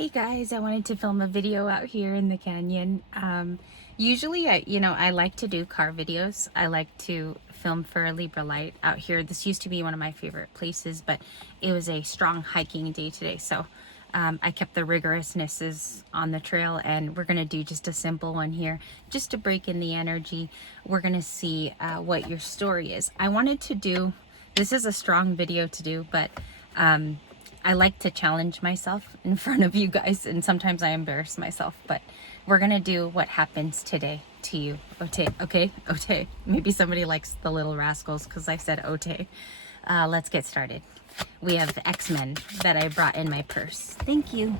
Hey guys, I wanted to film a video out here in the canyon. Usually I like to do car videos. I like to film for a Libra light out here. This used to be one of my favorite places, but it was a strong hiking day today. So I kept the rigorousnesses on the trail, and we're gonna do just a simple one here, just to break in the energy. We're gonna see what your story is. I wanted to do, this is a strong video to do, but I like to challenge myself in front of you guys, and sometimes I embarrass myself, but we're gonna do what happens today to you. Ote, okay? Ote. Maybe somebody likes the Little Rascals because I said Ote. Let's get started. We have X-Men that I brought in my purse. Thank you.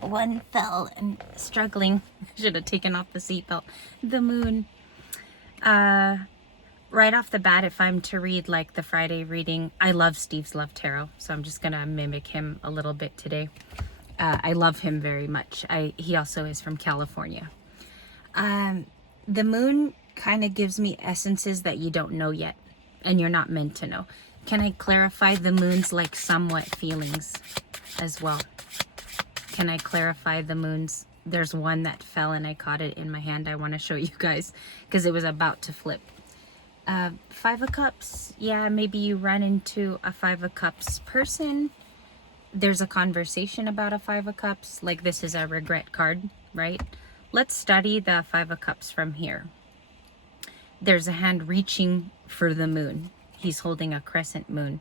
One fell and struggling. Should have taken off the seatbelt. The moon. Right off the bat, if I'm to read like the Friday reading, I love Steve's Love Tarot, so I'm just gonna mimic him a little bit today. I love him very much. He also is from California. The moon kind of gives me essences that you don't know yet, and you're not meant to know. Can I clarify the moon's like somewhat feelings as well? Can I clarify the moon's? There's one that fell and I caught it in my hand. I want to show you guys because it was about to flip. Five of Cups, yeah, maybe you run into a Five of Cups person. There's a conversation about a Five of Cups, like this is a regret card, right? Let's study the Five of Cups from here. There's a hand reaching for the moon. He's holding a crescent moon.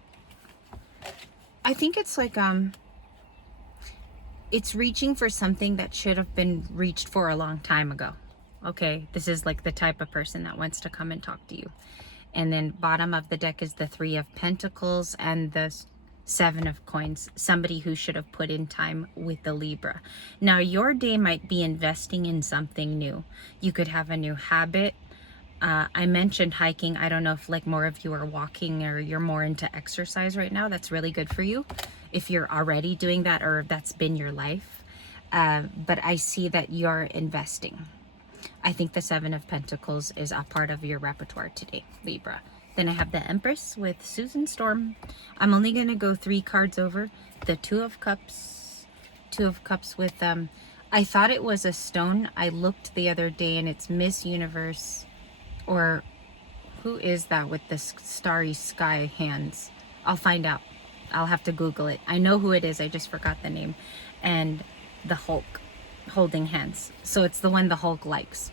I think it's like, it's reaching for something that should have been reached for a long time ago. Okay, this is like the type of person that wants to come and talk to you. And then bottom of the deck is the Three of Pentacles and the Seven of Coins. Somebody who should have put in time with the Libra. Now your day might be investing in something new. You could have a new habit. I mentioned hiking. I don't know if like more of you are walking or you're more into exercise right now. That's really good for you if you're already doing that or if that's been your life. But I see that you're investing. I think the Seven of Pentacles is a part of your repertoire today, Libra. Then I have the Empress with Susan Storm. I'm only going to go 3 cards over. The Two of Cups. Two of Cups with, I thought it was a stone. I looked the other day and it's Miss Universe. Or who is that with the starry sky hands? I'll find out. I'll have to Google it. I know who it is. I just forgot the name. And the Hulk holding hands. So it's the one the Hulk likes.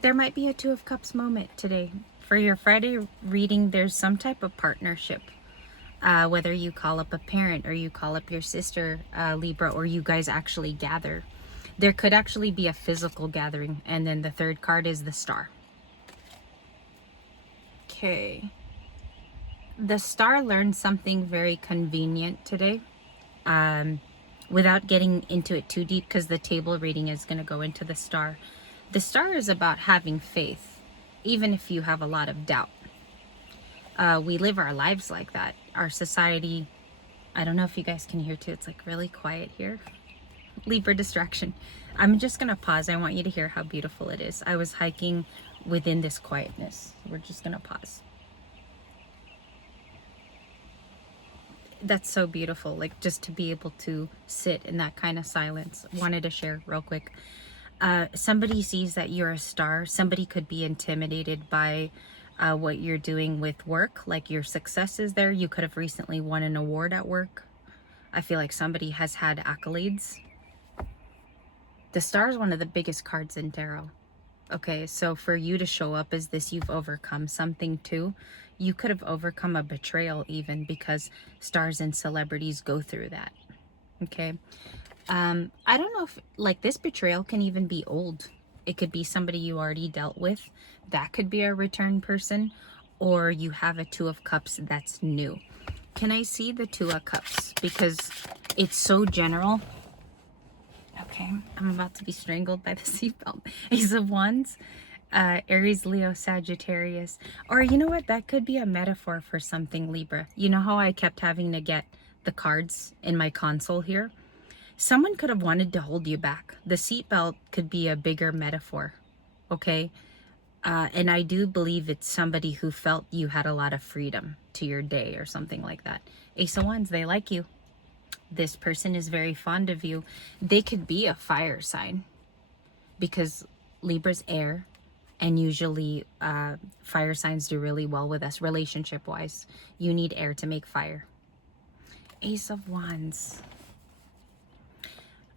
There might be a Two of Cups moment today. For your Friday reading, there's some type of partnership. Whether you call up a parent or you call up your sister, Libra, or you guys actually gather. There could actually be a physical gathering. And then the third card is the Star. Okay. The Star learned something very convenient today. Without getting into it too deep, because the table reading is going to go into the Star. The Star is about having faith, even if you have a lot of doubt. We live our lives like that. Our society, I don't know if you guys can hear too, it's like really quiet here. Libra distraction. I'm just going to pause. I want you to hear how beautiful it is. I was hiking within this quietness. We're just going to pause. That's so beautiful, like just to be able to sit in that kind of silence. Wanted to share real quick. Somebody sees that you're a star. Somebody could be intimidated by what you're doing with work, like your successes there. You could have recently won an award at work. I feel like somebody has had accolades. The Star is one of the biggest cards in tarot. Okay, so for you to show up as this, you've overcome something too. You could have overcome a betrayal even, because stars and celebrities go through that. Okay. I don't know if like this betrayal can even be old. It could be somebody you already dealt with. That could be a return person, or you have a Two of Cups that's new. Can I see the Two of Cups? Because it's so general. Okay, I'm about to be strangled by the seatbelt. Ace of Wands, Aries, Leo, Sagittarius. Or you know what? That could be a metaphor for something, Libra. You know how I kept having to get the cards in my console here? Someone could have wanted to hold you back. The seatbelt could be a bigger metaphor, okay? And I do believe it's somebody who felt you had a lot of freedom to your day or something like that. Ace of Wands, they like you. This person is very fond of you. They could be a fire sign because Libra's air, and usually fire signs do really well with us relationship wise. You need air to make fire. Ace of Wands.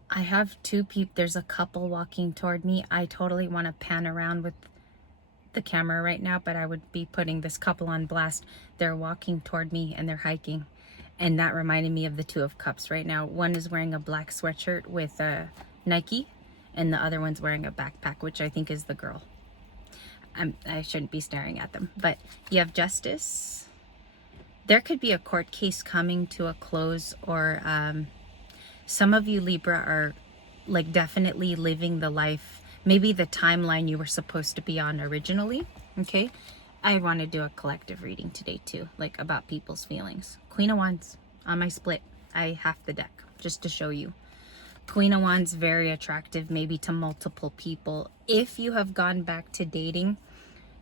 I have two people. There's a couple walking toward me. I totally want to pan around with the camera right now, but I would be putting this couple on blast. They're walking toward me and they're hiking, and that reminded me of the Two of Cups right now. One is wearing a black sweatshirt with a Nike, and the other one's wearing a backpack, which I think is the girl. I shouldn't be staring at them, but you have Justice. There could be a court case coming to a close, or some of you Libra are like definitely living the life, maybe the timeline you were supposed to be on originally. Okay, I want to do a collective reading today too, like about people's feelings. Queen of Wands on my split. I half the deck just to show you. Queen of Wands, very attractive, maybe to multiple people. If you have gone back to dating,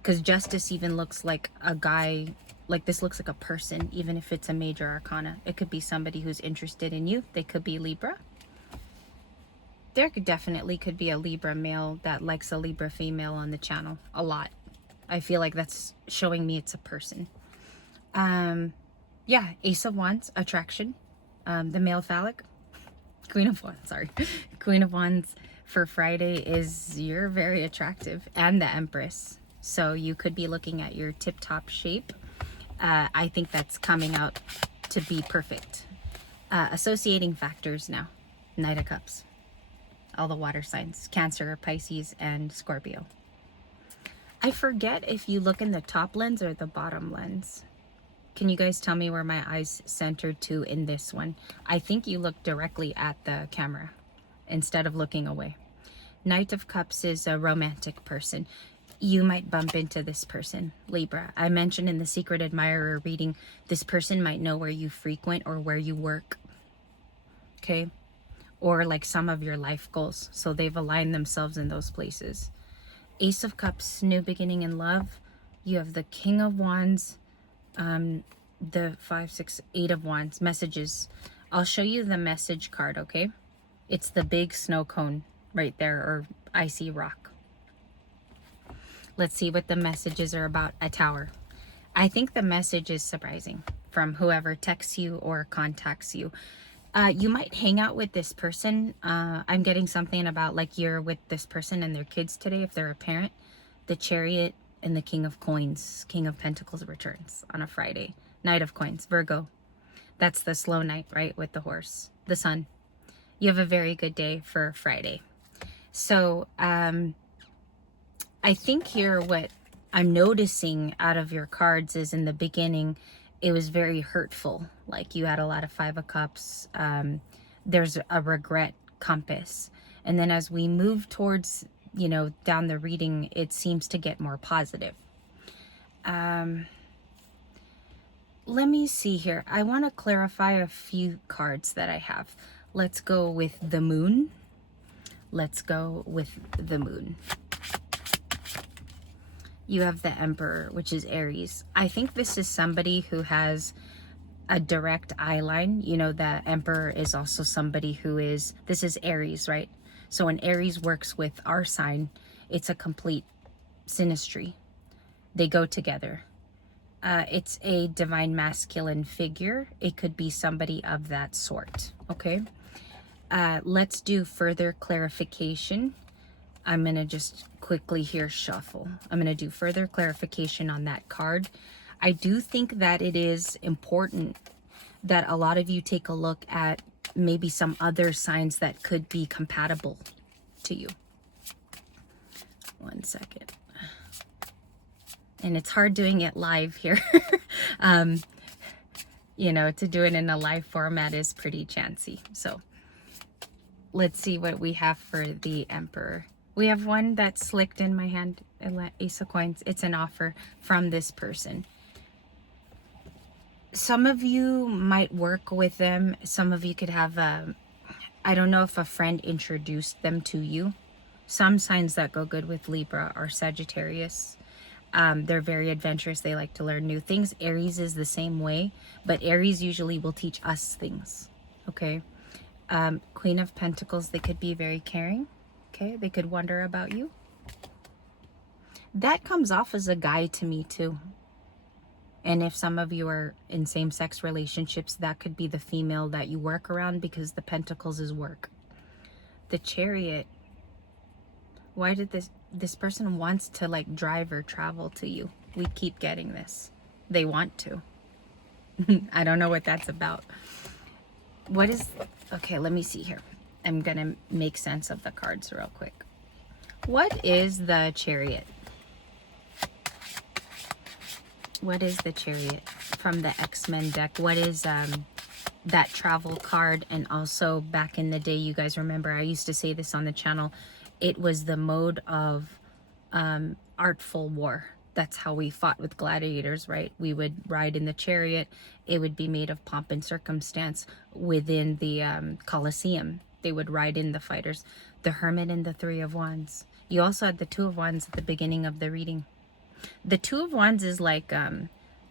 because Justice even looks like a guy, like this looks like a person, even if it's a major arcana. It could be somebody who's interested in you. They could be Libra. There definitely could be a Libra male that likes a Libra female on the channel a lot. I feel like that's showing me it's a person. Yeah, Ace of Wands, attraction. The male phallic. Queen of Wands, sorry. Queen of Wands for Friday is you're very attractive, and the Empress. So you could be looking at your tip-top shape. I think that's coming out to be perfect. Associating factors now. Knight of Cups. All the water signs. Cancer, Pisces, and Scorpio. I forget if you look in the top lens or the bottom lens. Can you guys tell me where my eyes centered to in this one? I think you look directly at the camera instead of looking away. Knight of Cups is a romantic person. You might bump into this person, Libra. I mentioned in the Secret Admirer reading, this person might know where you frequent or where you work. Okay? Or like some of your life goals. So they've aligned themselves in those places. Ace of Cups, new beginning in love. You have the King of Wands, the 5, 6, 8 of Wands, messages. I'll show you the message card, okay? It's the big snow cone right there, or icy rock. Let's see what the messages are about. A tower. I think the message is surprising from whoever texts you or contacts you. You might hang out with this person. I'm getting something about like you're with this person and their kids today if they're a parent. The Chariot and the King of Coins, King of Pentacles returns on a Friday. Knight of Coins, Virgo. That's the slow night, right? With the horse, the sun. You have a very good day for Friday. So, I think here what I'm noticing out of your cards is in the beginning, it was very hurtful. Like you had a lot of 5 of Cups. There's a regret compass. And then as we move towards, you know, down the reading, it seems to get more positive. Let me see here. I want to clarify a few cards that I have. Let's go with the Moon. Let's go with the Moon. You have the Emperor, which is Aries. I think this is somebody who has a direct eye line. You know, the Emperor is also somebody who is, this is Aries, right? So when Aries works with our sign, it's a complete synastry. They go together. It's a divine masculine figure. It could be somebody of that sort, okay? Let's do further clarification. I'm going to just quickly here shuffle. I'm going to do further clarification on that card. I do think that it is important that a lot of you take a look at maybe some other signs that could be compatible to you. One second. And it's hard doing it live here. You know, to do it in a live format is pretty chancy. So let's see what we have for the Emperor. We have one that slicked in my hand, Ace of Coins. It's an offer from this person. Some of you might work with them. Some of you could have I don't know if a friend introduced them to you. Some signs that go good with Libra are Sagittarius. They're very adventurous. They like to learn new things. Aries is the same way, but Aries usually will teach us things. Okay. Queen of Pentacles, they could be very caring. Okay, they could wonder about you. That comes off as a guy to me too. And if some of you are in same-sex relationships, that could be the female that you work around, because the Pentacles is work. The Chariot, why did this person wants to like drive or travel to you? We keep getting this. They want to. I don't know what that's about. What is, okay, let me see here. I'm gonna make sense of the cards real quick. What is the Chariot? What is the Chariot from the X-Men deck? What is that travel card? And also back in the day, you guys remember, I used to say this on the channel, it was the mode of artful war. That's how we fought with gladiators, right? We would ride in the chariot. It would be made of pomp and circumstance within the Colosseum. They would ride in, the fighters. The Hermit and the Three of Wands. You also had the Two of Wands at the beginning of the reading. The Two of Wands is like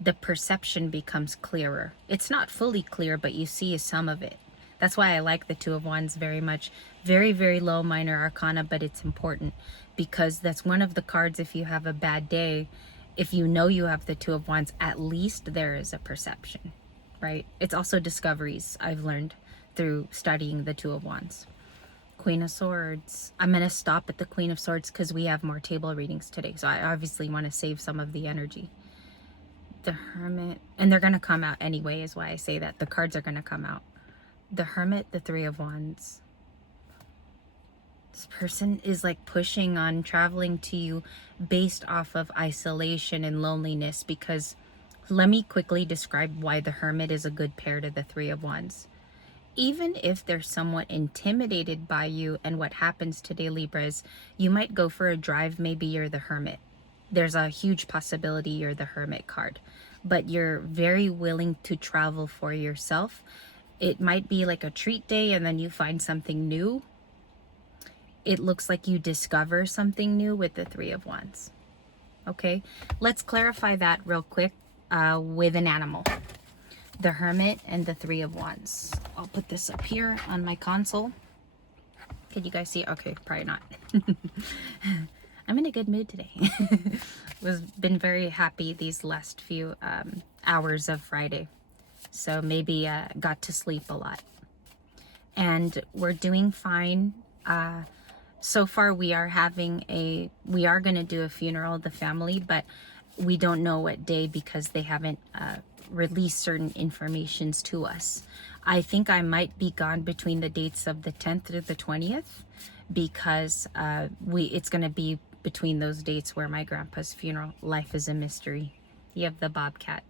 the perception becomes clearer. It's not fully clear, but you see some of it. That's why I like the Two of Wands very much. Very, very low minor arcana, but it's important because that's one of the cards. If you have a bad day, if you know you have the Two of Wands, at least there is a perception, right? It's also discoveries I've learned through studying the Two of Wands. Queen of Swords. I'm going to stop at the Queen of Swords because we have more table readings today. So I obviously want to save some of the energy. The Hermit. And they're going to come out anyway, is why I say that. The cards are going to come out. The Hermit, the Three of Wands. This person is like pushing on traveling to you based off of isolation and loneliness, because let me quickly describe why the Hermit is a good pair to the Three of Wands. Even if they're somewhat intimidated by you, and what happens today, Libra, is you might go for a drive, maybe you're the Hermit. There's a huge possibility you're the Hermit card, but you're very willing to travel for yourself. It might be like a treat day and then you find something new. It looks like you discover something new with the Three of Wands. Okay, let's clarify that real quick with an animal. The Hermit and the Three of Wands. I'll put this up here on my console. Can you guys see? Okay, probably not. I'm in a good mood today. Been very happy these last few hours of Friday. So maybe got to sleep a lot. And we're doing fine. So far we are going to do a funeral of the family, but we don't know what day because they haven't release certain informations to us. I think I might be gone between the dates of the 10th to the 20th because it's going to be between those dates where my grandpa's funeral. Life is a mystery. You have the bobcat.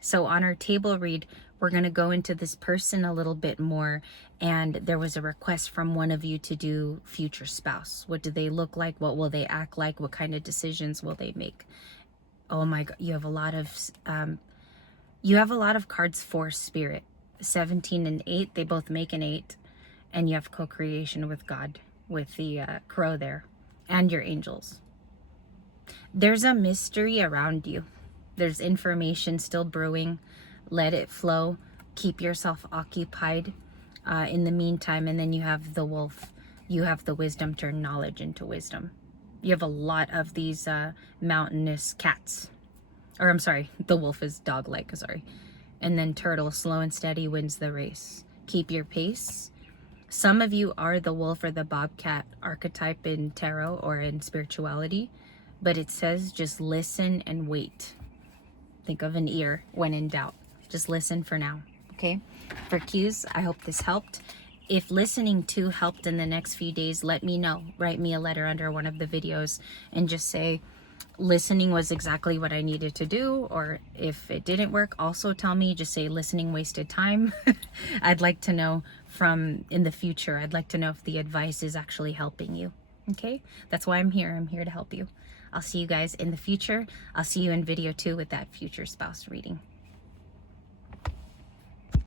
So on our table read, we're going to go into this person a little bit more, and there was a request from one of you to do future spouse. What do they look like? What will they act like? What kind of decisions will they make? Oh my God, you have a lot of cards for spirit. 17 and 8, they both make an 8, and you have co-creation with God, with the crow there, and your angels. There's a mystery around you. There's information still brewing. Let it flow. Keep yourself occupied in the meantime. And then you have the wolf. You have the wisdom, turn knowledge into wisdom. You have a lot of these mountainous cats. Or I'm sorry, the wolf is dog-like, sorry. And then turtle, slow and steady wins the race. Keep your pace. Some of you are the wolf or the bobcat archetype in tarot or in spirituality, but it says just listen and wait. Think of an ear when in doubt. Just listen for now, okay? For cues, I hope this helped. If listening to helped in the next few days, let me know. Write me a letter under one of the videos and just say, listening was exactly what I needed to do. Or if it didn't work, also tell me. Just say listening wasted time. I'd like to know from in the future. I'd like to know if the advice is actually helping you. Okay, that's why I'm here. I'm here to help you. I'll see you guys in the future. I'll see you in video 2 with that future spouse reading.